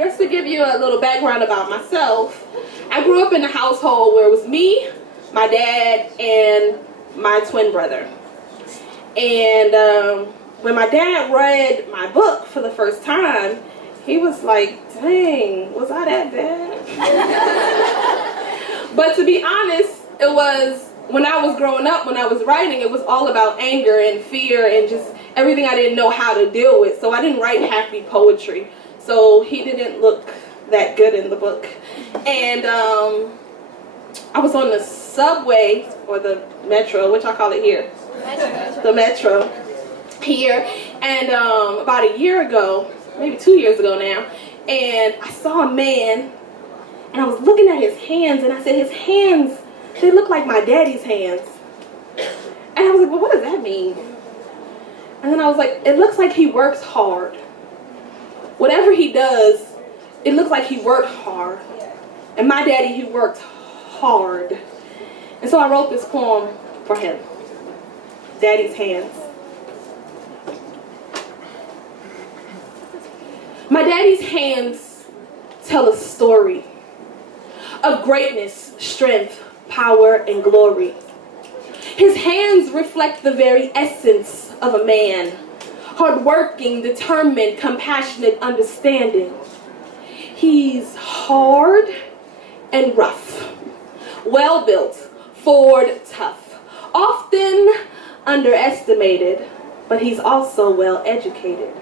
just to give you a little background about myself, I grew up in a household where it was me, my dad, and my twin brother. And when my dad read my book for the first time, he was like, dang, was I that bad? But to be honest, it was, when I was growing up, when I was writing, it was all about anger and fear and just everything I didn't know how to deal with. So I didn't write happy poetry. So he didn't look that good in the book. And I was on the subway, or the metro, which I call it here. The metro here. And about a year ago, maybe 2 years ago now, and I saw a man, and I was looking at his hands, and I said, his hands, they look like my daddy's hands. And I was like, well, what does that mean? And then I was like, it looks like he works hard. Whatever he does, it looks like he worked hard. And my daddy, he worked hard. And so I wrote this poem for him, Daddy's Hands. My daddy's hands tell a story of greatness, strength, power, and glory. His hands reflect the very essence of a man, hardworking, determined, compassionate, understanding. He's hard and rough, well-built, forward, tough, often underestimated, but he's also well-educated.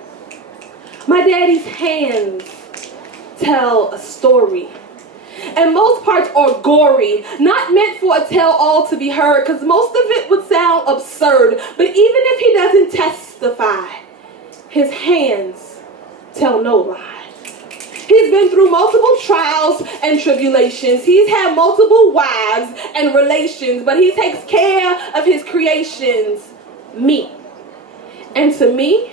My daddy's hands tell a story, and most parts are gory, not meant for a tell-all to be heard, because most of it would sound absurd. But even if he doesn't testify, his hands tell no lie. He's been through multiple trials and tribulations. He's had multiple wives and relations, but he takes care of his creations, me. And to me,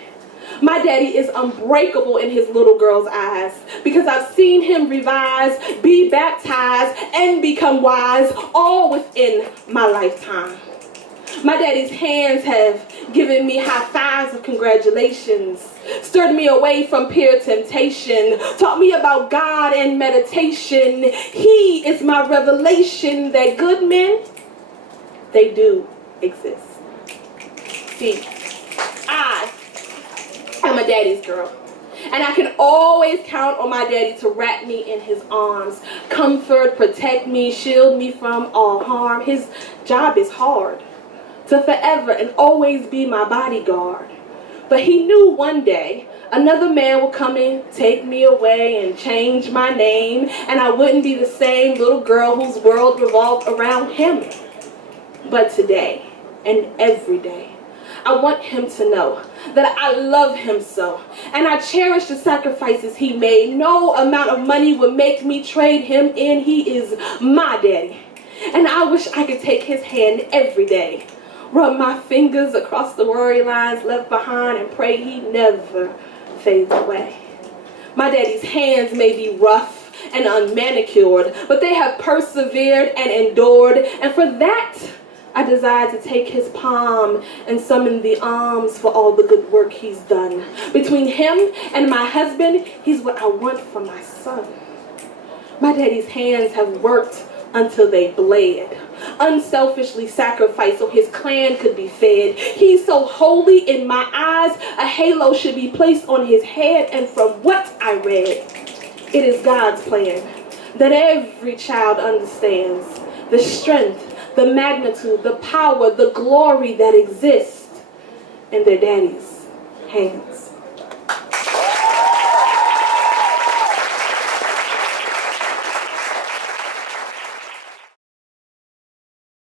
my daddy is unbreakable in his little girl's eyes, because I've seen him revise, be baptized, and become wise, all within my lifetime. My daddy's hands have given me high fives of congratulations, stirred me away from peer temptation, taught me about God and meditation. He is my revelation that good men, they do exist. See, I'm a daddy's girl, and I can always count on my daddy to wrap me in his arms, comfort, protect me, shield me from all harm. His job is hard, to forever and always be my bodyguard. But he knew one day another man would come and take me away and change my name, and I wouldn't be the same little girl whose world revolved around him. But today and every day, I want him to know that I love him so, and I cherish the sacrifices he made. No amount of money would make me trade him in. He is my daddy, and I wish I could take his hand every day, rub my fingers across the worry lines left behind, and pray he never fades away. My daddy's hands may be rough and unmanicured, but they have persevered and endured, and for that, I desire to take his palm and summon the arms for all the good work he's done. Between him and my husband, he's what I want for my son. My daddy's hands have worked until they bled, unselfishly sacrificed so his clan could be fed. He's so holy in my eyes, a halo should be placed on his head. And from what I read, it is God's plan that every child understands the strength, the magnitude, the power, the glory that exists in their daddy's hands.